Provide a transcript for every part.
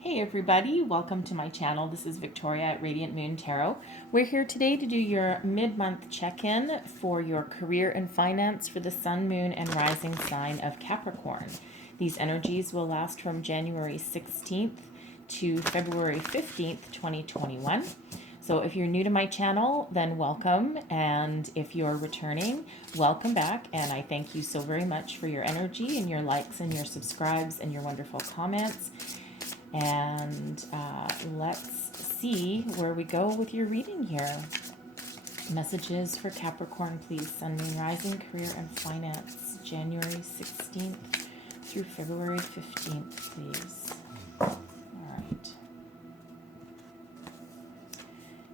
Hey everybody, welcome to my channel. This is Victoria at Radiant Moon Tarot. We're here today to do your mid-month check-in for your career and finance for the Sun, Moon, and Rising sign of Capricorn. These energies will last from January 16th to February 15th, 2021. So if you're new to my channel, then welcome, and if you're returning, welcome back, and I thank you so very much for your energy and your likes and your subscribes and your wonderful comments. And let's see where we go with your reading here. Messages for Capricorn, please. Sun, Moon, Rising, Career, and Finance. January 16th through February 15th, please. All right.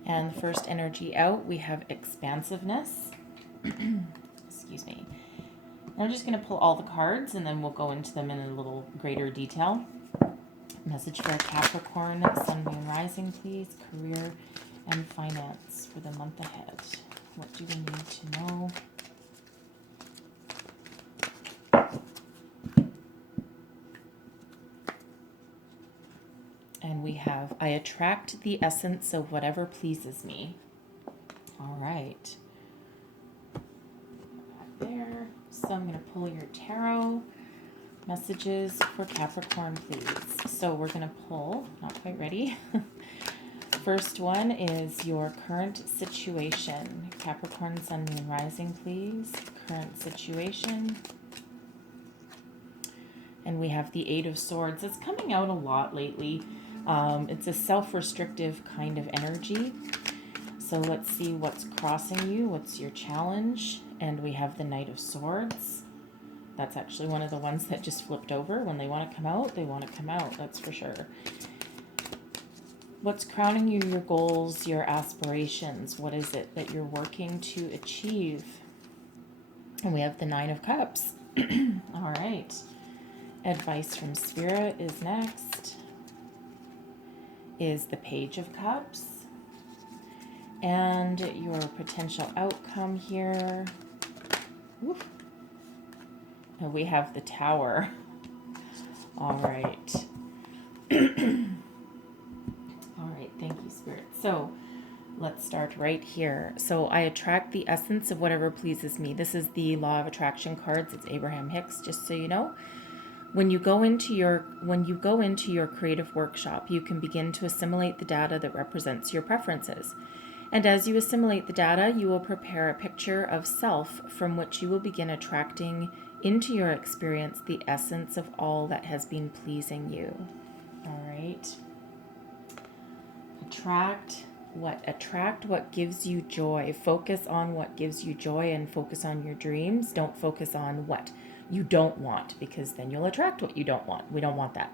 And the first energy out, we have expansiveness. Excuse me. I'm just going to pull all the cards, and then we'll go into them in a little greater detail. Message for Capricorn, Sun, Moon, Rising, please. Career and finance for the month ahead. What do we need to know? And we have, I attract the essence of whatever pleases me. All right. Back there. So I'm going to pull your tarot. Messages for Capricorn, please. So we're going to pull, not quite ready. First one is your current situation. Capricorn, Sun, Moon, Rising, please. Current situation. And we have the Eight of Swords. It's coming out a lot lately. It's a self-restrictive kind of energy. So let's see what's crossing you. What's your challenge? And we have the Knight of Swords. That's actually one of the ones that just flipped over. When they want to come out, they want to come out. That's for sure. What's crowning you, your goals, your aspirations? What is it that you're working to achieve? And we have the Nine of Cups. All right. Advice from Spirit is next. Is the Page of Cups. And your potential outcome here. Oof. And we have the Tower. All right. All right, thank you, Spirit. So let's start right here. So I attract the essence of whatever pleases me. This is the Law of Attraction cards. It's Abraham Hicks, just so you know. When you go into your creative workshop, you can begin to assimilate the data that represents your preferences. And as you assimilate the data, you will prepare a picture of self from which you will begin attracting into your experience the essence of all that has been pleasing you. All right. Attract what gives you joy. Focus on what gives you joy and focus on your dreams. Don't focus on what you don't want, because then you'll attract what you don't want. We don't want that.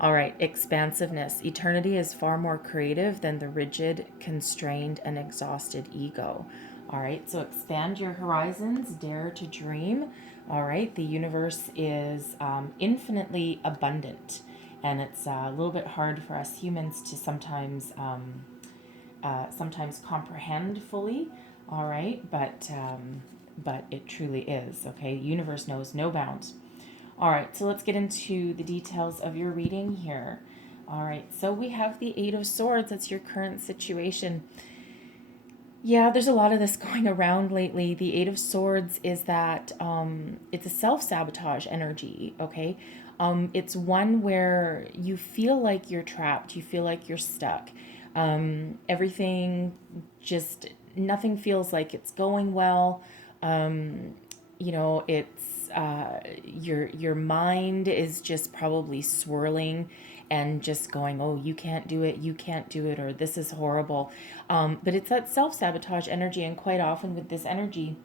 All right, expansiveness. Eternity is far more creative than the rigid, constrained, and exhausted ego. All right, so expand your horizons, dare to dream. All right, the universe is infinitely abundant, and it's a little bit hard for us humans to sometimes comprehend fully. All right, but it truly is. Okay, the universe knows no bounds. All right, so let's get into the details of your reading here. All right, so we have the Eight of Swords. That's your current situation. Yeah, there's a lot of this going around lately. The Eight of Swords is that it's a self-sabotage energy, okay? It's one where you feel like you're trapped. You feel like you're stuck. Everything just, nothing feels like it's going well. It's your mind is just probably swirling and just going, oh, you can't do it, or this is horrible. But it's that self-sabotage energy, and quite often with this energy,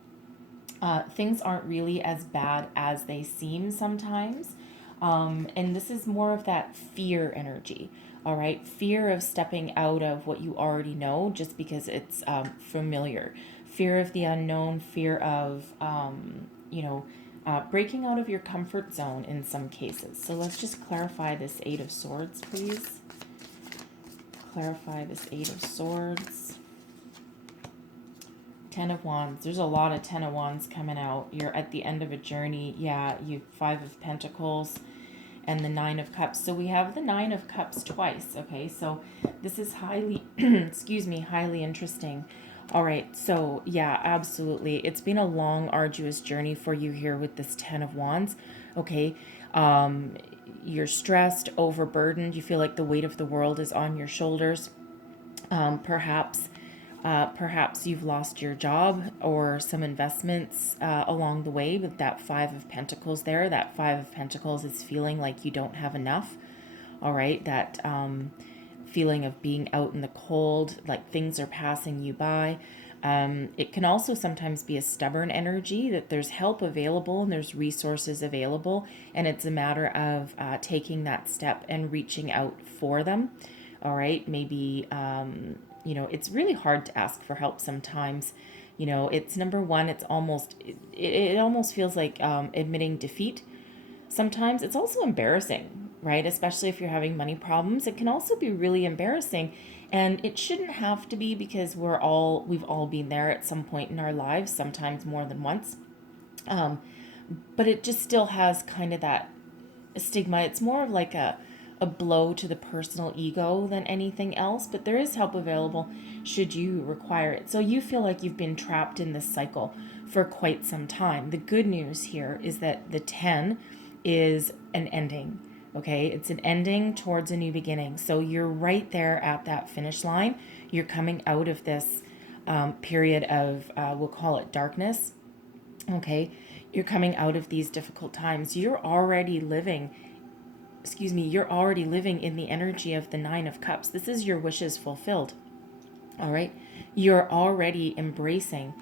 things aren't really as bad as they seem sometimes. And this is more of that fear energy. All right, fear of stepping out of what you already know just because it's familiar. Fear of the unknown, fear of, breaking out of your comfort zone in some cases. So let's just clarify this Eight of Swords, please. Clarify this Eight of Swords. Ten of Wands. There's a lot of Ten of Wands coming out. You're at the end of a journey. Yeah, you Five of Pentacles. and the Nine of Cups. So we have the Nine of Cups twice, okay? So this is highly, excuse me, highly interesting. All right, so yeah, absolutely. It's been a long, arduous journey for you here with this Ten of Wands, okay? You're stressed, overburdened. You feel like the weight of the world is on your shoulders. Perhaps perhaps you've lost your job or some investments along the way with that Five of Pentacles there. That Five of Pentacles is feeling like you don't have enough. All right, that feeling of being out in the cold, like things are passing you by. It can also sometimes be a stubborn energy, that there's help available and there's resources available, and it's a matter of taking that step and reaching out for them. All right, maybe, it's really hard to ask for help sometimes. It's number one, it almost feels like admitting defeat. Sometimes it's also embarrassing, right? Especially if you're having money problems, it can also be really embarrassing. And it shouldn't have to be, because we've all been there at some point in our lives, sometimes more than once. But it just still has kind of that stigma. It's more of like a blow to the personal ego than anything else, but there is help available should you require it. So you feel like you've been trapped in this cycle for quite some time. The good news here is that the 10 is an ending. Okay, it's an ending towards a new beginning. So you're right there at that finish line. You're coming out of this period of, we'll call it darkness. Okay, you're coming out of these difficult times. You're already living in the energy of the Nine of Cups. This is your wishes fulfilled. All right, you're already embracing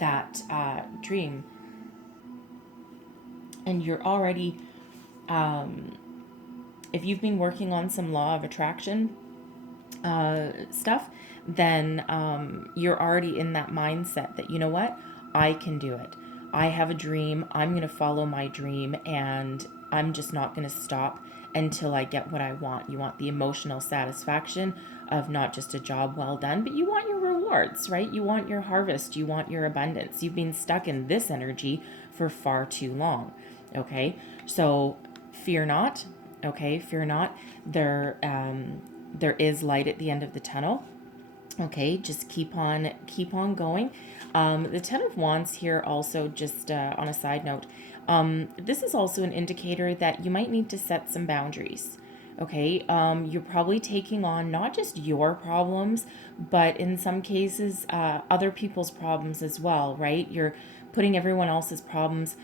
that dream, and you're already, if you've been working on some law of attraction stuff, then you're already in that mindset that, you know what, I can do it. I have a dream. I'm going to follow my dream, and I'm just not going to stop until I get what I want. You want the emotional satisfaction of not just a job well done, but you want your rewards, right? You want your harvest. You want your abundance. You've been stuck in this energy for far too long. Okay, so fear not. Okay, fear not. There is light at the end of the tunnel. Okay, just keep on going. The Ten of Wands here also, just on a side note, this is also an indicator that you might need to set some boundaries. Okay, you're probably taking on not just your problems, but in some cases, other people's problems as well, right? You're putting everyone else's problems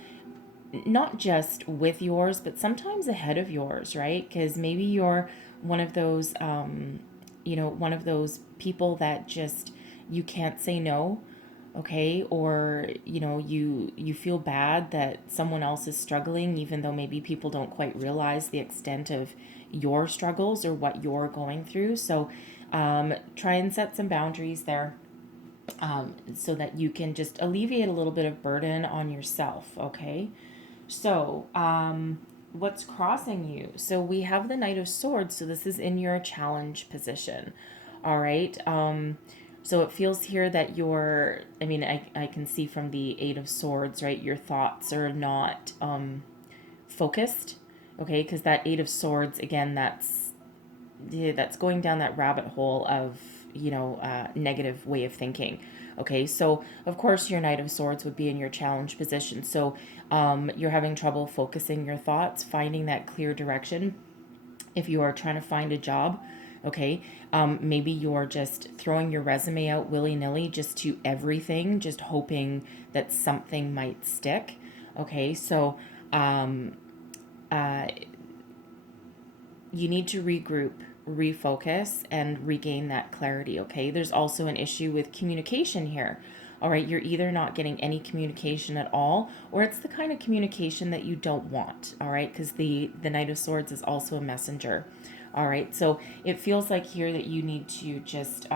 not just with yours, but sometimes ahead of yours, right? Because maybe you're one of those, one of those people that just, you can't say no, okay? Or, you feel bad that someone else is struggling, even though maybe people don't quite realize the extent of your struggles or what you're going through. So try and set some boundaries there, so that you can just alleviate a little bit of burden on yourself, okay? So, what's crossing you? So we have the Knight of Swords. So this is in your challenge position. All right. So it feels here that I can see from the Eight of Swords, right? Your thoughts are not focused. Okay. Because that Eight of Swords, again, that's going down that rabbit hole of, negative way of thinking. Okay, so of course your Knight of Swords would be in your challenge position. So you're having trouble focusing your thoughts, finding that clear direction. If you are trying to find a job, okay, maybe you're just throwing your resume out willy-nilly, just to everything, just hoping that something might stick. Okay, so you need to regroup, refocus, and regain that clarity, okay? There's also an issue with communication here. All right, you're either not getting any communication at all, or it's the kind of communication that you don't want, all right? Because the Knight of Swords is also a messenger. All right, so it feels like here that you need to just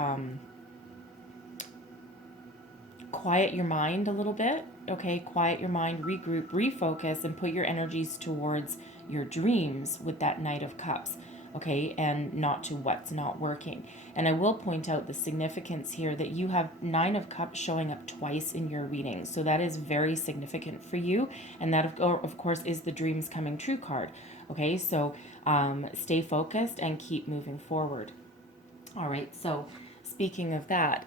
quiet your mind a little bit, okay? Quiet your mind, regroup, refocus, and put your energies towards your dreams with that Knight of Cups, okay? And not to what's not working. And I will point out the significance here that you have Nine of Cups showing up twice in your reading. So that is very significant for you. And that, of course, is the Dreams Coming True card. Okay, so stay focused and keep moving forward. All right, so speaking of that,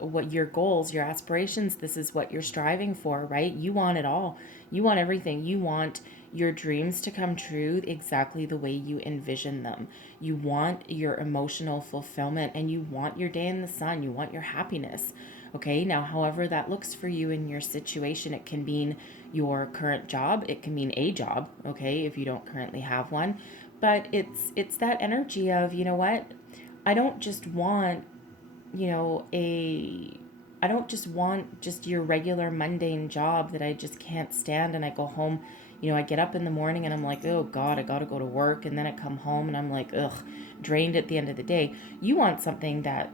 what your goals, your aspirations, this is what you're striving for, right? You want it all. You want everything. You want your dreams to come true exactly the way you envision them. You want your emotional fulfillment, and you want your day in the sun. You want your happiness. Okay, now, however that looks for you in your situation, it can mean your current job, it can mean a job, okay, if you don't currently have one. But it's that energy of, you know what? I don't just want, you know, a I don't just want just your regular mundane job that I just can't stand, and I go home, you know, I get up in the morning and I'm like, "Oh god, I got to go to work." And then I come home and I'm like, "Ugh, drained at the end of the day." You want something that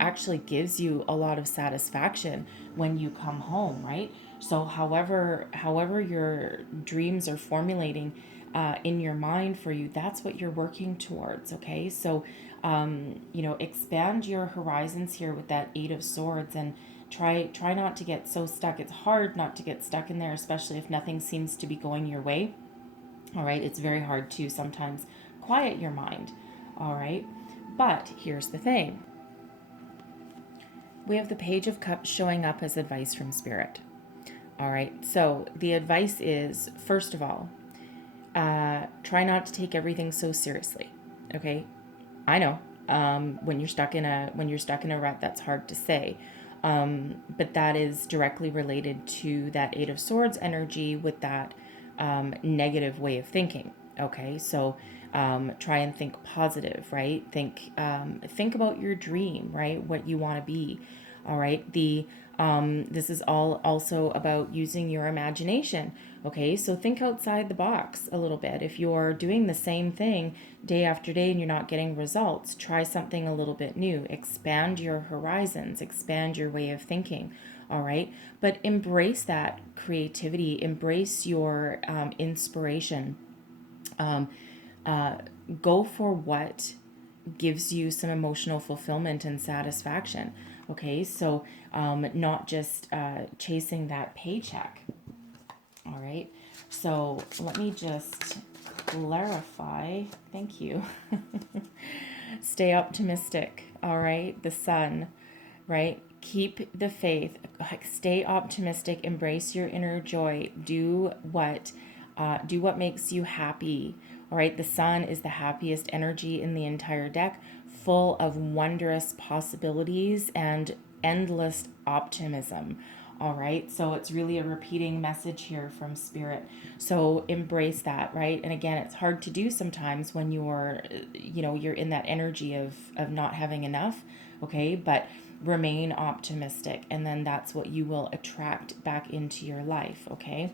actually gives you a lot of satisfaction when you come home, right? So however your dreams are formulating in your mind for you, that's what you're working towards. Okay, so you know, expand your horizons here with that Eight of Swords, and try not to get so stuck. It's hard not to get stuck in there, especially if nothing seems to be going your way. All right, it's very hard to sometimes quiet your mind. All right, but here's the thing: we have the Page of Cups showing up as advice from Spirit. All right, so the advice is, first of all, try not to take everything so seriously. Okay, I know, when you're stuck in a rut, that's hard to say, but that is directly related to that Eight of Swords energy with that negative way of thinking. Okay, so try and think positive, right? Think about your dream, right? What you want to be. All right. This is all also about using your imagination. Okay, so think outside the box a little bit. If you're doing the same thing day after day and you're not getting results, try something a little bit new. Expand your horizons, expand your way of thinking. All right, but embrace that creativity, embrace your inspiration. Go for what gives you some emotional fulfillment and satisfaction. Okay, so not just chasing that paycheck. All right, so let me just clarify. Thank you. Stay optimistic. All right, the sun, right? Keep the faith. Stay optimistic. Embrace your inner joy. Do what makes you happy. All right, the sun is the happiest energy in the entire deck, full of wondrous possibilities and endless optimism. All right, so it's really a repeating message here from Spirit. So embrace that, right? And again, it's hard to do sometimes when you're in that energy of not having enough, okay? But remain optimistic, and then that's what you will attract back into your life, okay?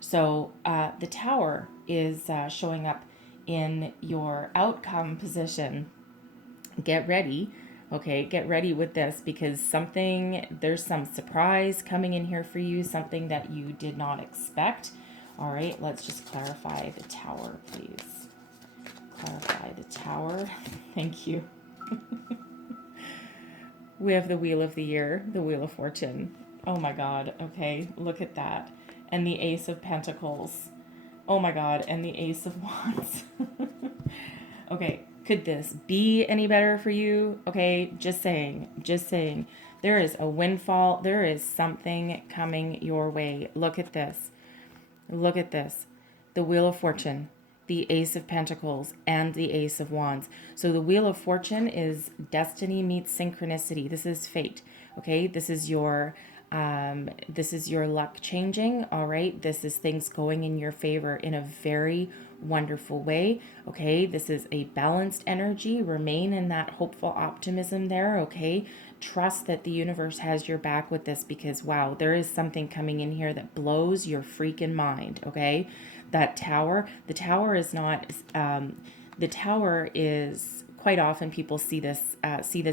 So the Tower is showing up in your outcome position. Get ready. Okay, get ready with this, because there's some surprise coming in here for you, something that you did not expect. All right, let's just clarify the Tower, please. Clarify the Tower. Thank you. We have the Wheel of the Year, the Wheel of Fortune. Oh my God, okay, look at that. And the Ace of Pentacles. Oh my God, and the Ace of Wands. Okay, could this be any better for you? Okay, just saying, just saying. There is a windfall. There is something coming your way. Look at this. Look at this. The Wheel of Fortune, the Ace of Pentacles, and the Ace of Wands. So the Wheel of Fortune is destiny meets synchronicity. This is fate. Okay, this is your luck changing. All right, this is things going in your favor in a very wonderful way. Okay, this is a balanced energy. Remain in that hopeful optimism there. Okay, trust that the universe has your back with this, because wow, there is something coming in here that blows your freaking mind. Okay, that Tower, the Tower is not the Tower is, quite often people see this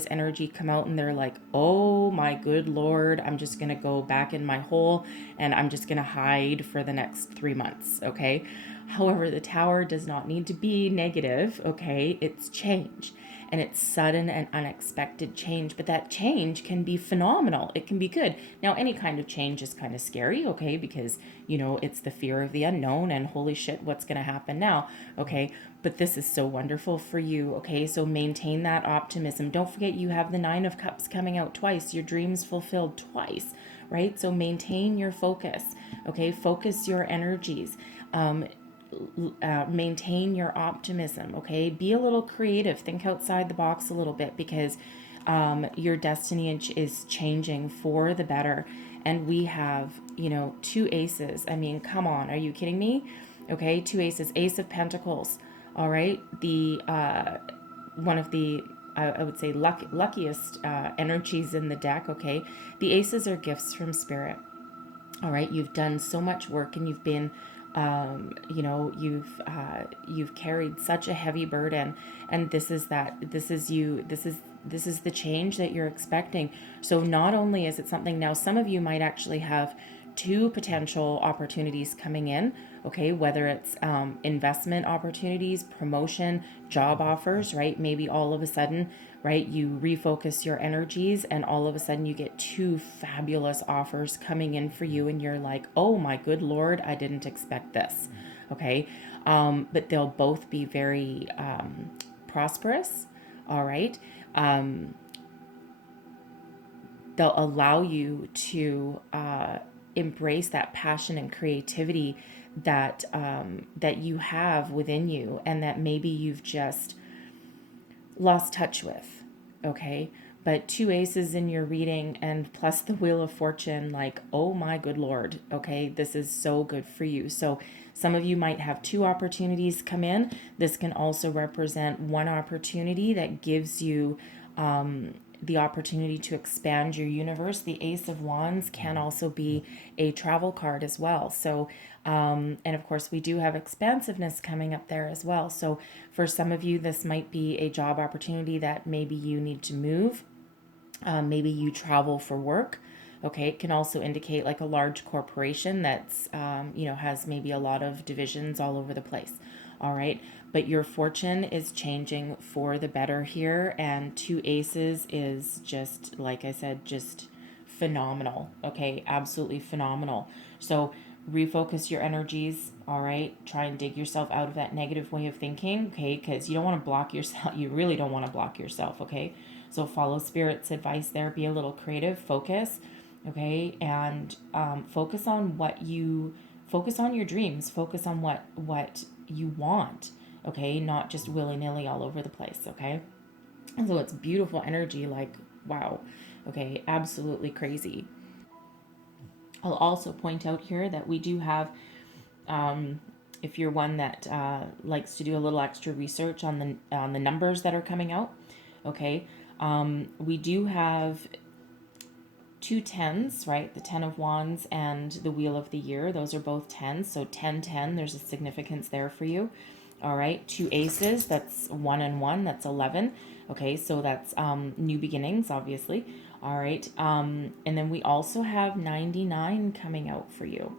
energy come out and they're like, oh my good Lord, I'm just gonna go back in my hole and I'm just gonna hide for the next 3 months. Okay, However, the Tower does not need to be negative, okay? It's change. And it's sudden and unexpected change, but that change can be phenomenal. It can be good. Now, any kind of change is kind of scary, okay? Because, it's the fear of the unknown and holy shit, what's going to happen now, okay? But this is so wonderful for you, okay? So maintain that optimism. Don't forget you have the Nine of Cups coming out twice, your dreams fulfilled twice, right? So maintain your focus, okay? Focus your energies. Maintain your optimism, okay? Be a little creative. Think outside the box a little bit, because your destiny is changing for the better. And we have, two aces. I mean, come on. Are you kidding me? Okay, two aces. Ace of Pentacles. All right. The one of the I would say luckiest energies in the deck. Okay. The aces are gifts from spirit. All right, you've done so much work, and you've been, you've carried such a heavy burden, and this is the change that you're expecting. So not only is it something, now some of you might actually have two potential opportunities coming in, okay, whether it's investment opportunities, promotion, job offers, right? Maybe all of a sudden, right, you refocus your energies and all of a sudden you get two fabulous offers coming in for you, and you're like, oh my good Lord, I didn't expect this, okay? But they'll both be very prosperous, all right? They'll allow you to embrace that passion and creativity that that you have within you, and that maybe you've just lost touch with, okay? But two aces in your reading, and plus the Wheel of Fortune, like, oh my good Lord, okay? This is so good for you. So some of you might have two opportunities come in. This can also represent one opportunity that gives you the opportunity to expand your universe. The Ace of Wands can also be a travel card as well. So, and of course, we do have expansiveness coming up there as well. So for some of you, this might be a job opportunity that maybe you need to move. Maybe you travel for work. Okay, it can also indicate like a large corporation that's, has maybe a lot of divisions all over the place. All right, but your fortune is changing for the better here, and two aces is just, like I said, just phenomenal. Okay, absolutely phenomenal. So refocus your energies. All right, try and dig yourself out of that negative way of thinking. Okay, because you don't want to block yourself. You really don't want to block yourself. Okay, so follow spirit's advice there. Be a little creative. Focus. Okay, and focus on your dreams. Focus on what you want, okay, not just willy-nilly all over the place, okay? And so it's beautiful energy, like, wow, okay, absolutely crazy. I'll also point out here that we do have, if you're one that likes to do a little extra research on the numbers that are coming out, okay, we do have two tens, right? The Ten of Wands and the Wheel of the Year. Those are both tens. So 10, there's a significance there for you. All right. Two aces. That's 1 and 1. That's 11. Okay. So that's new beginnings, obviously. All right. And then we also have 99 coming out for you.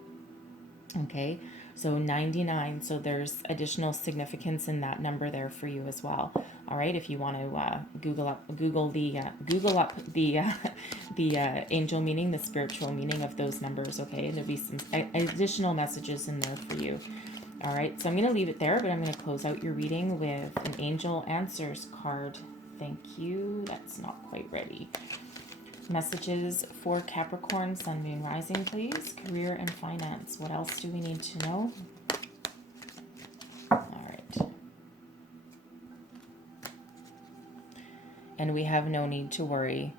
Okay. So 99. So there's additional significance in that number there for you as well. All right. If you want to Google the angel meaning, the spiritual meaning of those numbers. Okay. There'll be some additional messages in there for you. All right. So I'm going to leave it there, but I'm going to close out your reading with an angel answers card. Thank you. That's not quite ready. Messages for Capricorn, Sun, Moon, Rising, please. Career and finance. What else do we need to know? All right. And we have no need to worry.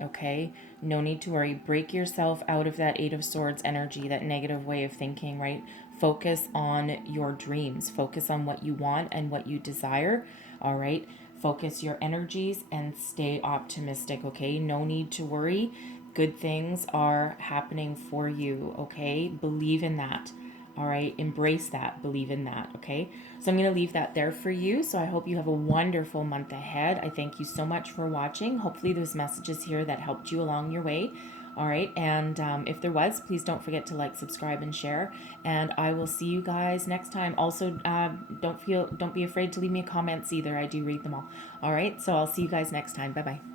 Okay? No need to worry. Break yourself out of that Eight of Swords energy, that negative way of thinking, right? Focus on your dreams. Focus on what you want and what you desire. All right? Focus your energies and stay optimistic, okay? No need to worry. Good things are happening for you, okay? Believe in that, all right? Embrace that. Believe in that, okay? So I'm going to leave that there for you. So I hope you have a wonderful month ahead. I thank you so much for watching. Hopefully those messages here that helped you along your way All right, and if there was, please don't forget to like, subscribe, and share. And I will see you guys next time. Also, don't be afraid to leave me comments either. I do read them all. All right, so I'll see you guys next time. Bye bye.